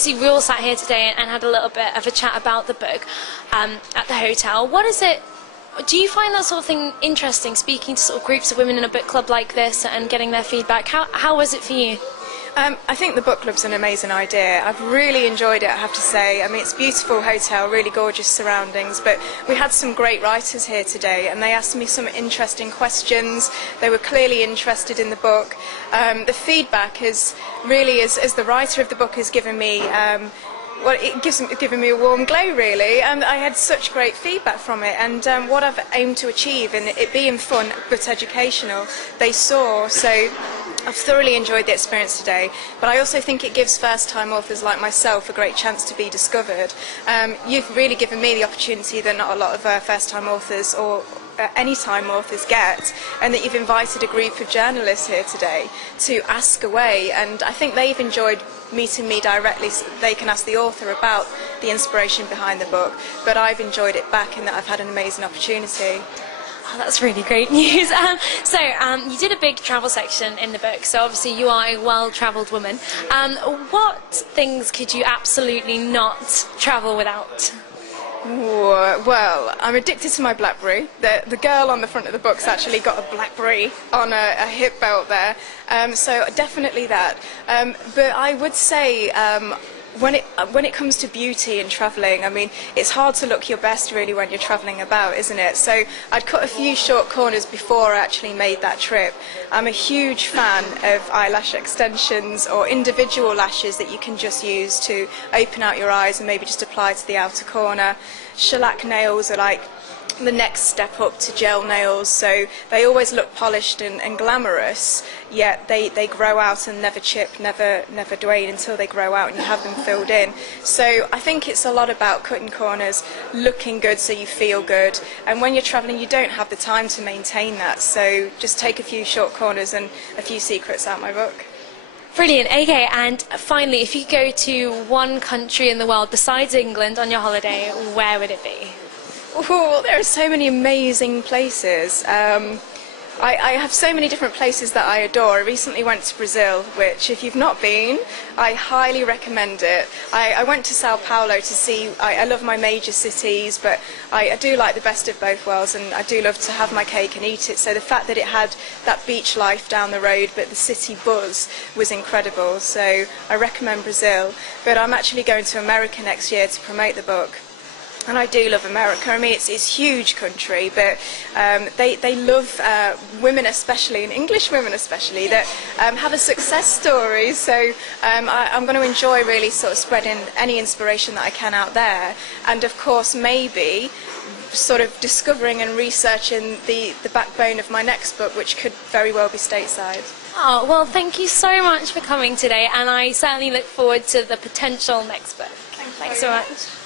obviously we all sat here today and had a little bit of a chat about the book at the hotel. What is it? Do you find that sort of thing interesting, speaking to sort of groups of women in a book club like this and getting their feedback? How was it for you? I think the book club's an amazing idea. I've really enjoyed it, I have to say. I mean, it's a beautiful hotel, really gorgeous surroundings, but we had some great writers here today and they asked me some interesting questions. They were clearly interested in the book. The feedback is really, as the writer of the book has given me, well, it's given me a warm glow, really. I had such great feedback from it, and what I've aimed to achieve in it being fun but educational, they saw. So I've thoroughly enjoyed the experience today, but I also think it gives first-time authors like myself a great chance to be discovered. You've really given me the opportunity that not a lot of first-time authors or any-time authors get, and that you've invited a group of journalists here today to ask away, and I think they've enjoyed meeting me directly so they can ask the author about the inspiration behind the book, but I've enjoyed it back in that I've had an amazing opportunity. Oh, that's really great news. You did a big travel section in the book, so obviously you are a well-travelled woman. What things could you absolutely not travel without? Well, I'm addicted to my BlackBerry. The girl on the front of the book's actually got a BlackBerry on a hip belt there, so definitely that. But I would say when it comes to beauty and travelling, I mean, it's hard to look your best really when you're travelling about, isn't it? So I'd cut a few short corners before I actually made that trip. I'm a huge fan of eyelash extensions or individual lashes that you can just use to open out your eyes and maybe just apply to the outer corner. Shellac nails are like the next step up to gel nails, so they always look polished and glamorous, yet they grow out and never chip, never wane until they grow out and you have them filled in. So I think it's a lot about cutting corners, looking good so you feel good, and when you're travelling you don't have the time to maintain that, so just take a few short corners and a few secrets out my book. Brilliant. Okay, and finally, if you go to one country in the world besides England on your holiday, where would it be? Oh, there are so many amazing places. I have so many different places that I adore. I recently went to Brazil, which if you've not been, I highly recommend it. I went to Sao Paulo to see, I love my major cities, but I do like the best of both worlds, and I do love to have my cake and eat it. So the fact that it had that beach life down the road, but the city buzz was incredible. So I recommend Brazil, but I'm actually going to America next year to promote the book. And I do love America. I mean, it's a huge country, but they love women, especially, and English women especially, that have a success story. So I'm going to enjoy really sort of spreading any inspiration that I can out there, and of course maybe sort of discovering and researching the backbone of my next book, which could very well be stateside. Oh, well, thank you so much for coming today, and I certainly look forward to the potential next book. Thanks so much.